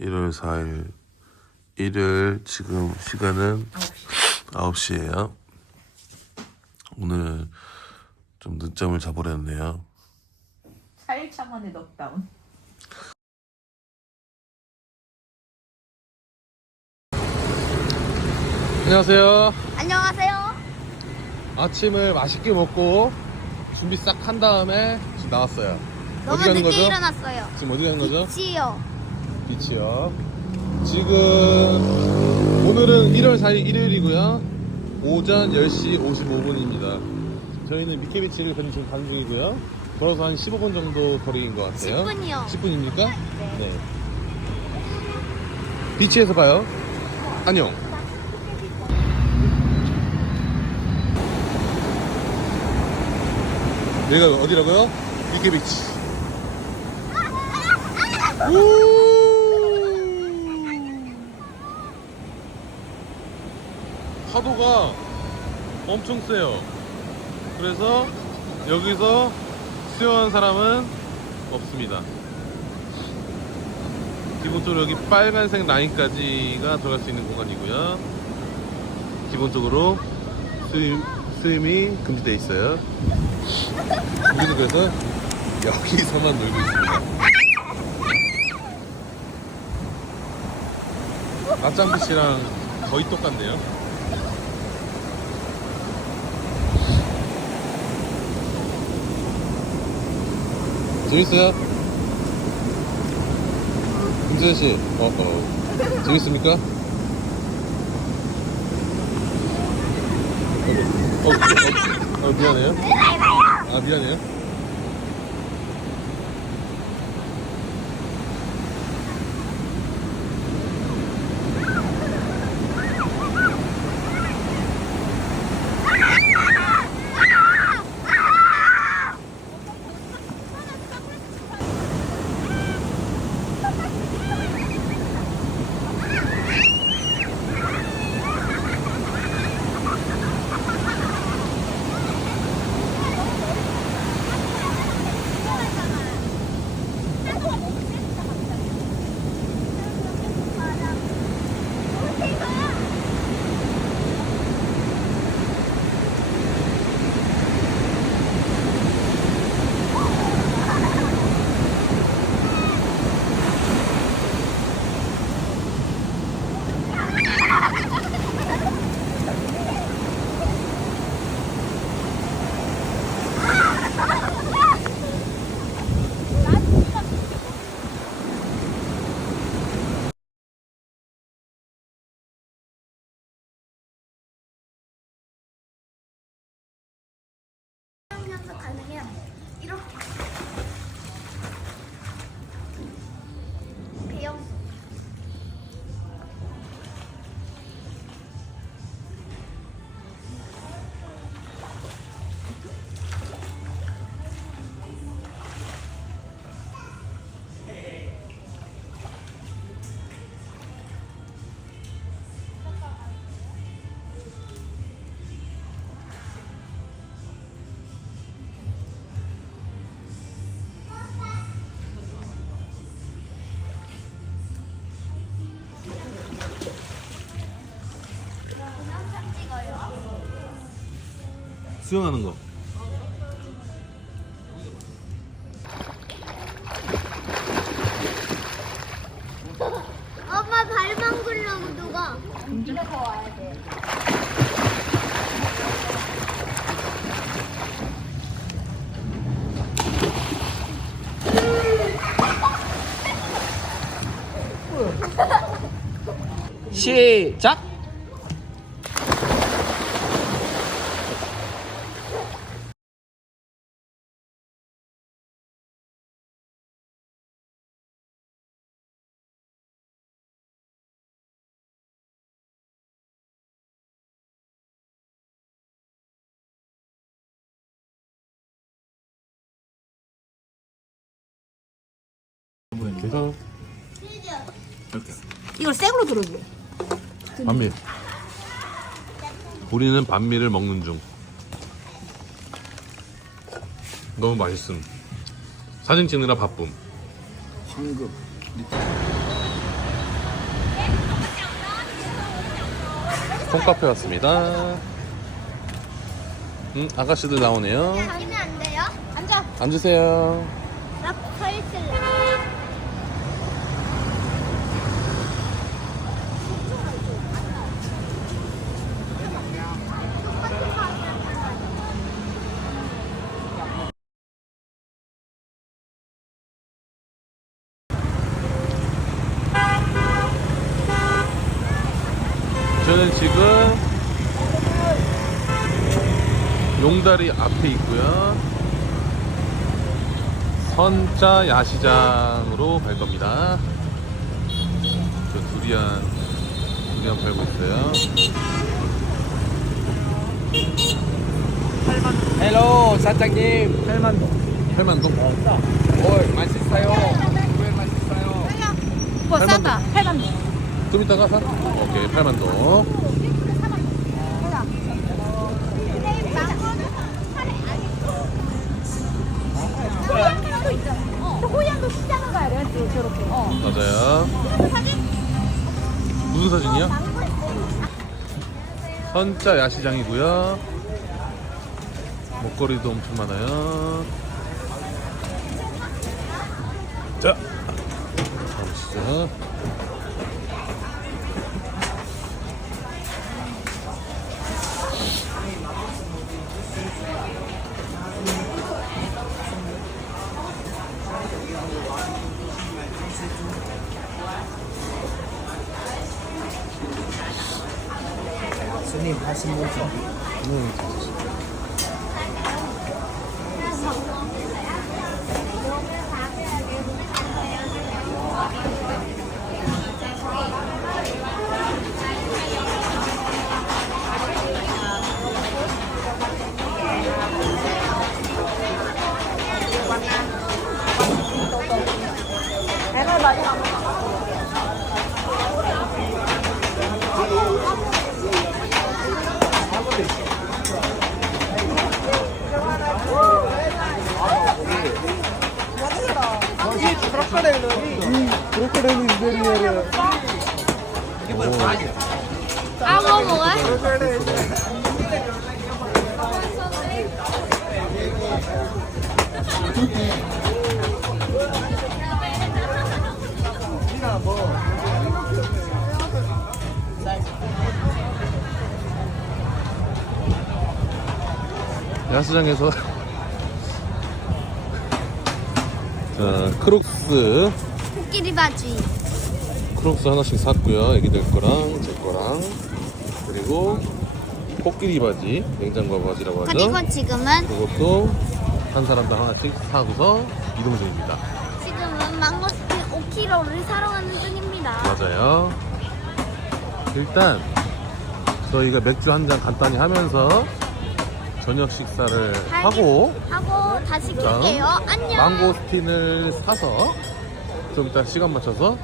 1월 4일 일요일 지금 시간은 9시예요. 오늘 좀 늦잠을 자보렸네요. 4일차 만에 넉다운. 안녕하세요. 안녕하세요. 아침을 맛있게 먹고 준비 싹 한 다음에 지금 나왔어요. 너무 어디 가는 늦게 거죠? 일어났어요. 지금 어디 가는 거죠? 지요. 비치요. 지금 오늘은 1월 4일 일요일이고요. 오전 10시 55분입니다. 저희는 미케비치를 지금 가는 중이고요. 걸어서 한 15분 정도 거리인 것 같아요. 10분이요. 10분입니까? 네. 네. 비치에서 봐요. 안녕. 여기가 어디라고요? 미케비치. 파도가 엄청 세요. 그래서 여기서 수영한 사람은 없습니다. 기본적으로 여기 빨간색 라인까지가 들어갈 수 있는 공간이고요. 기본적으로 스임, 스임이 금지되어 있어요. 우리는 그래서 여기서만 놀고 있습니다. 낮잠빛이랑 거의 똑같네요. 재밌어요? 김재현 씨, 어, 어. 재밌습니까? 어, 어, 어, 어, 미안해요. 아, 미안해요. 수영하는 거. 엄마 발만 굴려고 누가? 움직여서 와야 돼. 시작! 이렇게 이렇게 이걸 생으로 들어줘. 반미 우리는 반미를 먹는 중 너무 맛있음 사진 찍느라 바쁨 황금 콩카페 왔습니다 음, 아가씨들 나오네요 앉으면 안 돼요? 앉아. 앉으세요. 나서 있을래. 저는 지금 용다리 앞에 있고요. 선자 야시장으로 갈 겁니다. 저 두리안, 두리안 팔고 있어요. 헬로 사장님 8만 팔만동? 오 맛있어요 왜 맛있어요 오빠 싸다. 8만 원. 좀 이따가 사? 오케이, 팔만동. 호양도 시장을 가야 돼. 저렇게. 어. 맞아요. 무슨 사진이야? 선자 야시장이고요. 먹거리도 엄청 많아요. 자, 가보시죠. 最新のや。 하신 거죠? 아, 뭐 먹어요? 야시장에서 자, 크록스 코끼리 바지. 크록스 하나씩 샀고요. 애기들 거랑 제 거랑 그리고 코끼리 바지, 냉장고 바지라고 하죠. 그리고 지금은 그것도 한 사람당 하나씩 사고서 이동 중입니다. 지금은 망고스틴 5kg를 사러 가는 중입니다. 맞아요. 일단 저희가 맥주 한 잔 간단히 하면서 저녁 식사를 하고 하고 다시 자, 킬게요. 안녕. 망고스틴을 사서 좀 이따 시간 맞춰서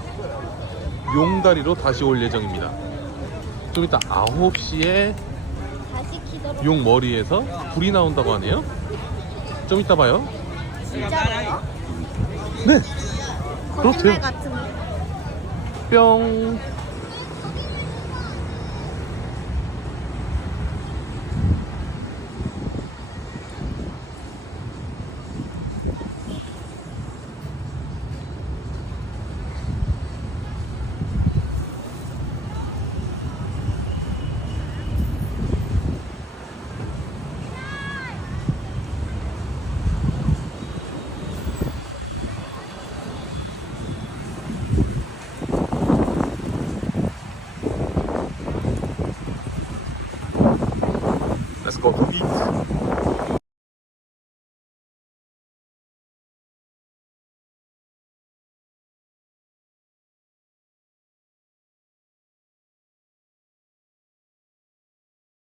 용다리로 다시 올 예정입니다. 좀 이따 9시에 다시 키도록 용 머리에서 불이 나온다고 하네요. 좀 이따 봐요. 진짜로요? 네. 거짓말 그렇대요. 같은 거. 뿅. Scott Peak.